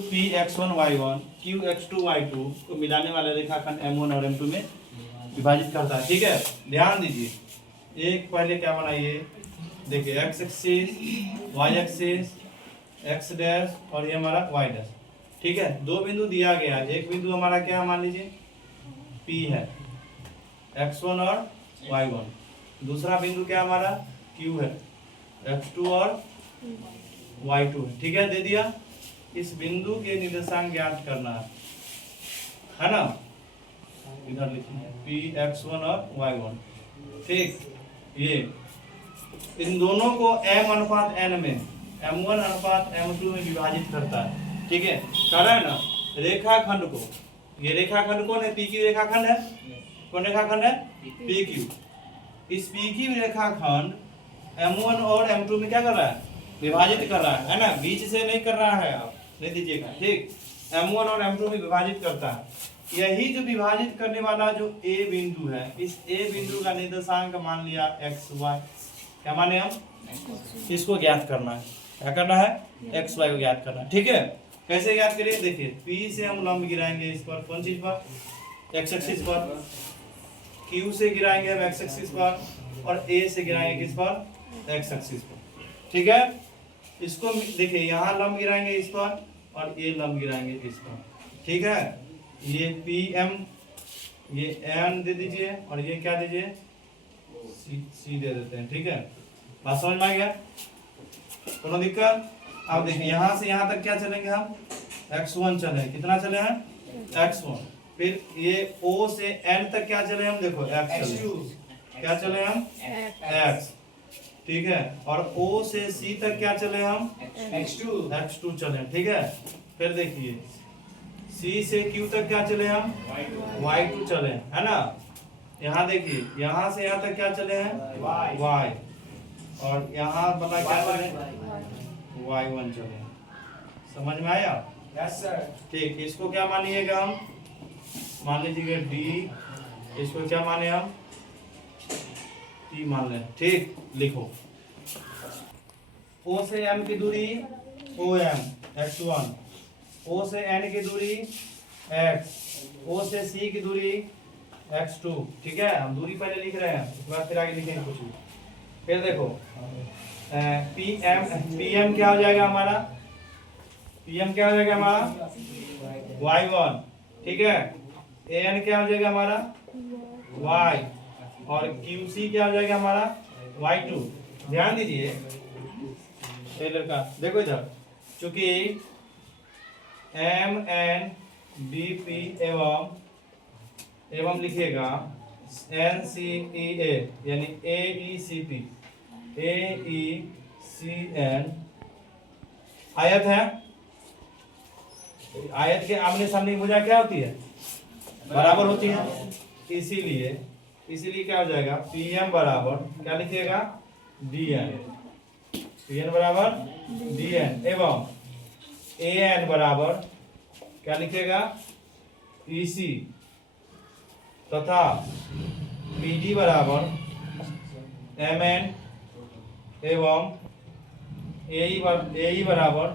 P X one Y one Q X two Y two को मिलाने वाले रेखाखंड M1 और M2 में विभाजित करता है। ठीक है, ध्यान दीजिए। एक पहले क्या बनाइए, देखिए X axis, Y axis, X dash और ये हमारा वाई डैश। ठीक है, दो बिंदु दिया गया है। एक बिंदु हमारा क्या मान लीजिए P है, x1 और y1। दूसरा बिंदु क्या हमारा Q है, x2 और y2 है। ठीक है, दे दिया। इस बिंदु के निर्देशांक ज्ञात करना है ना, इधर लिखिए P x1 और y1। ठीक, ये इन दोनों को m अनुपात n में, m1 अनुपात m2 में विभाजित करता है। ठीक है, कर रहा है ना। रेखाखंड को, ये रेखाखंड कौन है, पी क्यू रेखाखंड है। कौन रेखाखंड है, पी क्यू। इस पी क्यू रेखाखंड m1 और m2 में क्या कर रहा है, विभाजित कर रहा है ना, बीच से नहीं कर रहा है, आप नहीं दीजिएगा। ठीक, m1 और m2 में विभाजित करता है। यही जो विभाजित करने वाला जो a बिंदु है, इस a बिंदु का निर्देशांक मान लिया x y। क्या माने हम, इसको ज्ञात करना है। क्या करना है, x y को ज्ञात करना है। ठीक है, कैसे ज्ञात करिए, देखिए P से हम लंब गिराएंगे इस पर, कौन चीज पर, x एक्सिस पर। Q से गिराएंगे हम x एक्सिस पर, और A से गिराएंगे किस पर, x एक्सिस पर। ठीक है, इसको देखिए यहाँ लंब गिराएंगे इस पर, और ये लंब गिराएंगे इस पर। ठीक है, ये PM, ये N दे दीजिए, और ये क्या दीजिए, C दे देते हैं। ठीक है, बात समझ में आ गया, कोनो दिक्कत। अब देखिए यहाँ से यहाँ तक क्या चलेंगे हम, x1 चले, कितना चले हैं, x1। फिर ये O से N तक क्या चले हम, देखो x चले, क्या चले हम, x। ठीक है, और O से C तक क्या चले हम, x2 चले। ठीक है, फिर देखिए C से Q तक क्या चले हम, y2 चले, है ना। यहाँ देखिए यहाँ से यहाँ तक क्या चले हैं, y, और यहाँ बना क्या चले, y1 चले। समझ में आया, यस सर। ठीक, इसको क्या मानिएगा हम, मान लीजिए D, इसको क्या माने हम, T मान लें। ठीक, लिखो O से M की दूरी OM x1, O से N की दूरी x, O से C की दूरी x2। ठीक है, हम दूरी पहले लिख रहे हैं, उसके बाद फिर आगे लिखेंगे कुछ भी। फिर देखो PM क्या हो जाएगा हमारा, PM क्या हो जाएगा हमारा, y1। ठीक है, AN क्या हो जाएगा हमारा, y, और QC क्या हो जाएगा हमारा, y2। ध्यान दीजिए टेलर का, देखो इधर, चूंकि MNDP एवं लिखिएगा NCEA यानी AECP AECN आयत है। आयत के आमने सामने की भुजा क्या होती है, बराबर होती है। इसीलिए क्या हो जाएगा, PM बराबर क्या लिखिएगा, DN, PN बराबर DN, एवं AN बराबर क्या लिखिएगा, EC, तथा PD बराबर MN एवं AE बराबर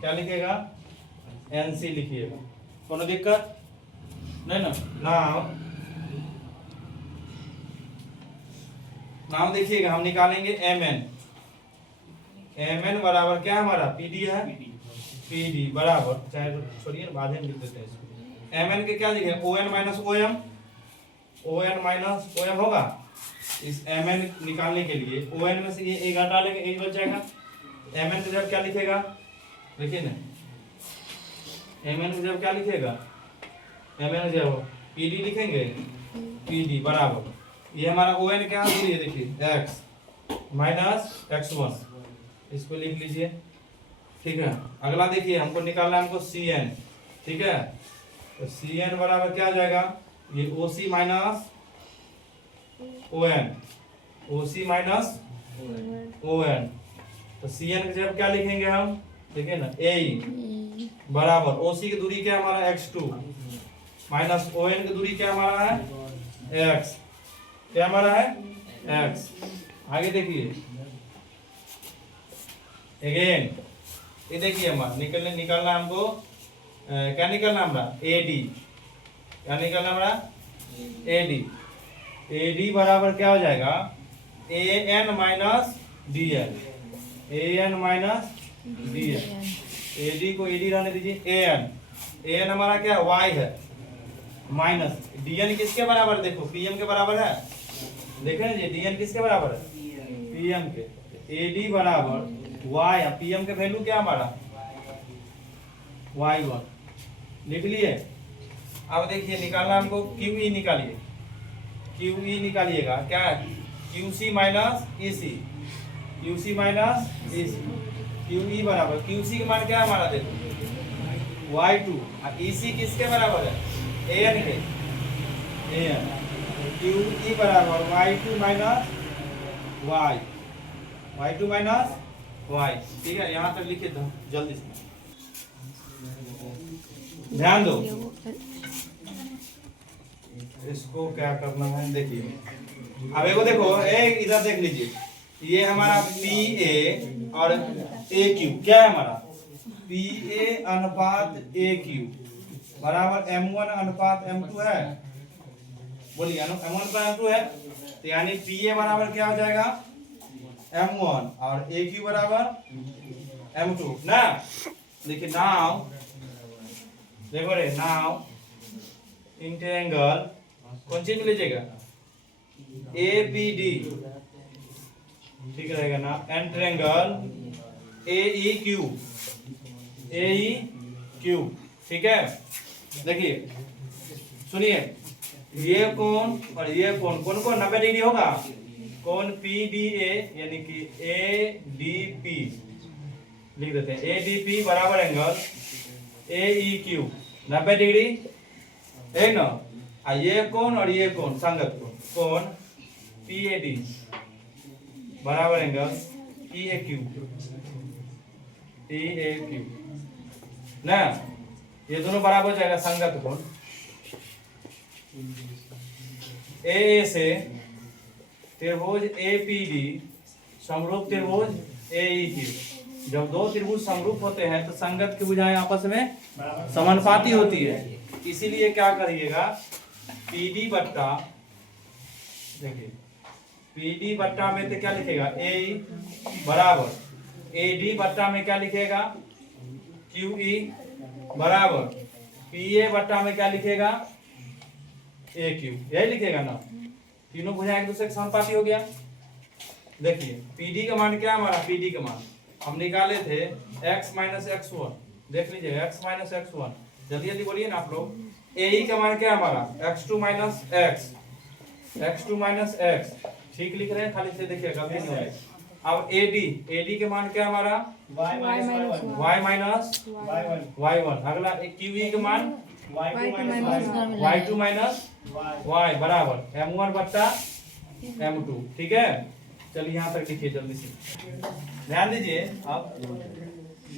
क्या लिखिएगा, NC लिखिएगा। कोनो दिक्कत नहीं ना। नाम देखिएगा, हम निकालेंगे MN बराबर क्या हमारा PD है, PD बराबर, चाहे छोड़िए बाद में लिख देते हैं इसको। MN के क्या लिखे, ON minus OM, ON minus OM होगा। इस MN निकालने के लिए ON में से ये एक हटा लेंगे, एक बच जाएगा। MN की जगह क्या लिखेगा, देखिए ना, MN की जगह क्या लिखेगा, MN की जगह PD लिखेंगे, PD बराबर, ये हमारा ON क्या दूरी है, देखिए x माइनस x1, इसको लिख लीजिए। ठीक है, अगला देखिए हमको निकालना है, हमको CN। ठीक है, तो CN बराबर क्या हो जाएगा, ये OC minus ON, OC minus ON। तो CN की जगह क्या लिखेंगे हम, देखिए ना, AE बराबर OC की दूरी क्या हमारा x2 माइनस ON की दूरी क्या हमारा है, x, क्या हमारा है, x। आगे देखिए अगेन ये देखिए हमारा निकलना हमको क्या निकलना हमारा AD, क्या निकलना हमारा AD। AD बराबर क्या हो जाएगा AN minus DN, AN minus DN। AD को AD रहने दीजिए। AN हमारा क्या Y है माइनस DN किसके बराबर, देखो PM के बराबर है, देखे ना जी DN किसके बराबर है PM के। AD बराबर Y, PM के वैल्यू क्या हमारा Y1 लिख लिए। अब देखिए निकालना हमको QE निकालिए, QE निकालिएगा क्या है QC minus EC, QC minus EC। QE बराबर QC का मान क्या है हमारा देखो Y2 और EC किसके बराबर है AN के, AN। QE बराबर Y2 minus Y, Y2 minus Y। ठीक है, यहाँ तक लिखे दो जल्दी से, ध्यान दो। इसको क्या करना है देखिए, अब एगो देखो एक इधर देख लीजिए, ये हमारा PA और AQ क्या है हमारा PA अनुपात AQ बराबर M1 अनुपात M2 है, बोलिए M1 अनुपात M2 है, तो यानी PA बराबर क्या हो जाएगा M1 और AQ बराबर M2 ना। देखिए नाउ देखो रे, नाउ इंटेंगल कौन चीज में लीजिएगा ABD, ठीक रहेगा ना। एंट्रेंगल AEQ, AEQ, ठीक है। देखिए सुनिए, ये कोण और ये कोण, कौन कौन 90 डिग्री होगा, कोण PDA यानी कि ADP लिख देते हैं, ADP बराबर एंगल AEQ 90 डिग्री है ना। ये कोण और ये कोण संगत कोण PAD बराबर एंगल EAQ ना, ये दोनों बराबर हो जाएगा संगत कोण। AA से त्रिभुज APD समरूप त्रिभुज AEQ। जब दो त्रिभुज समरूप होते हैं तो संगत की भुजाएं आपस में समानुपाती होती है, इसीलिए क्या करिएगा PD बट्टा, देखिए PD बट्टा में तो क्या लिखेगा AE बराबर AD बट्टा में क्या लिखेगा QE बराबर PA बट्टा में क्या लिखेगा AQ, यही लिखेगा ना। तीनों भुजाएं एक दूसरे के समानुपाती हो गया। देखिए PD का मान क्या हमारा, PD का मान हम निकाले थे x माइनस x1, देख लीजिए x माइनस x1, जल्दी जल्दी बोलिए ना आप लोग। AE का मान क्या हमारा x2 minus x, x2 minus x, ठीक लिख रहे हैं, खाली से देखिए गलती नहीं होगी। अब AD के मान क्या हमारा y माइनस y1। अगला QE का मान y2 माइनस y बराबर M1 बट्टा M2, ठीक है। चलिए यहाँ तक लिखिए जल्दी से, ध्यान दीजिए।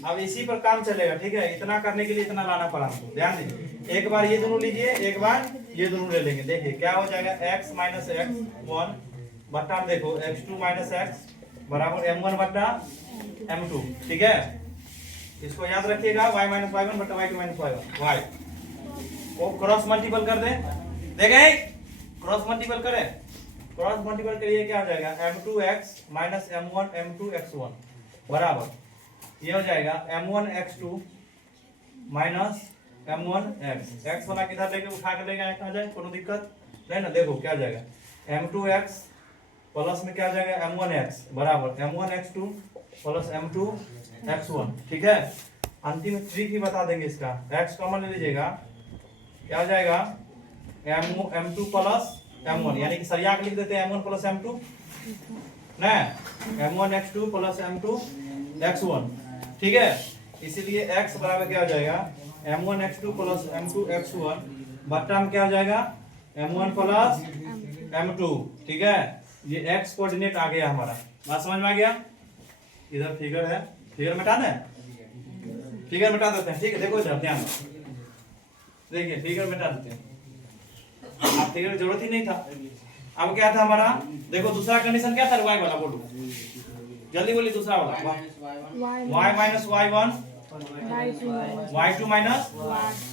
अब इसी पर काम चलेगा, ठीक है। इतना करने के लिए इतना लाना पड़ा हमको, ध्यान दीजिए। एक बार ये दोनों लीजिए, एक बार ये दोनों ले लेंगे। देखिए क्या हो जाएगा x माइनस x1 बट्टा देखो x2 माइनस x बराबर M1 बट्टा M2, ठीक है। इसको याद रखिएगा y माइनस y1 बट्टा y2 माइनस y1, y को क्रॉस मल्टीपल कर दे, देखे क्रॉस मल्टीपल करें, क्रॉस मल्टीपल करिए क्या हो जाएगा M2x minus M1 M2 x1 बराबर ये हो जाएगा M1 x2 minus M1 x वाला किधर लेके उठा के लेके आ जाए, कोनो दिक्कत नहीं ना। देखो क्या हो जाएगा M2x प्लस में क्या हो जाएगा M1x बराबर M1 x2 plus M2 x1, ठीक है। अंतिम ट्रिक ही बता देंगे इसका, x कॉमन ले लीजिएगा, क्या हो जाएगा M2 प्लस M1, यानी कि सरिया के लिख देते हैं M1 प्लस M2 ना, M1 x2 plus M2 x1, ठीक है। इसीलिए x बराबर क्या हो जाएगा M1 x2 plus M2 x1 बट्टा में क्या हो जाएगा M1 प्लस M2, ठीक है। ये x कोऑर्डिनेट आ गया हमारा, बात समझ में आ गया। इधर फिगर है, फिगर मिटा दें, फिगर मिटा देते हैं, ठीक है। देखो इधर ध्यान, देखिए फिगर मिटा देते हैं, आप फिगर की जरूरत ही नहीं था। अब क्या था हमारा, देखो दूसरा कंडीशन क्या था y वाला, बोलो जल्दी बोलिए दूसरा वाला, y minus y1 y2 minus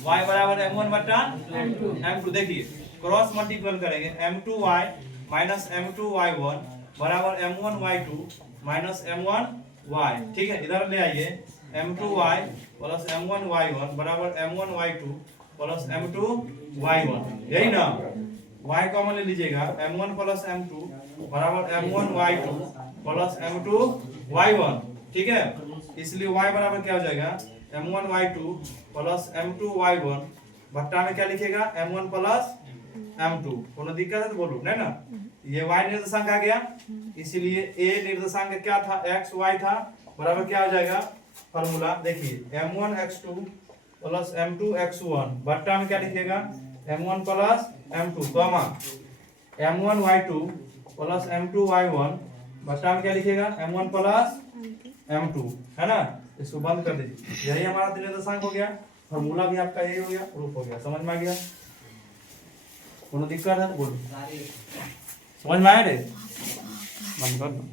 y बराबर m1 बटा m2। देखिए क्रॉस मल्टीपल करेंगे m2y माइनस m2y1 बराबर m1y2 माइनस m1y। ठीक है, इधर ले आइए m2y प्लस m1y1 बराबर m1y2 प्लस m2y1। यही ना, y कॉमन ले लीजिएगा m1 प्लस m2 बराबर m1y2 प्लस m2y1। ठीक है, इसलिए y बराबर क्या हो जाएगा m1y2 प्लस m2y1 भट्टा में क्या लिखिएगा m1 प्लस m2। कोनो दिक्कत है तो बोलो, नहीं ना। ये y निर्देशांक आ गया, इसीलिए a निर्देशांक क्या था x y था बराबर क्या हो जाएगा फार्मूला देखिए m1 x2 plus m2 x1 भट्टा में क्या लिखिएगा m1 plus m2 comma m1 y2 plus m2 y1 भट्टा में क्या लिखिएगा m1 प्लस m2, है ना। इसको बंद कर दीजिए, यही हमारा निर्देशांक हो गया, फार्मूला भी आपका यही हो गया, प्रूफ हो गया। समझ में आ गया, कोनो दिक्कत है तो बोलो। समझ में आया रे, बंद कर दो।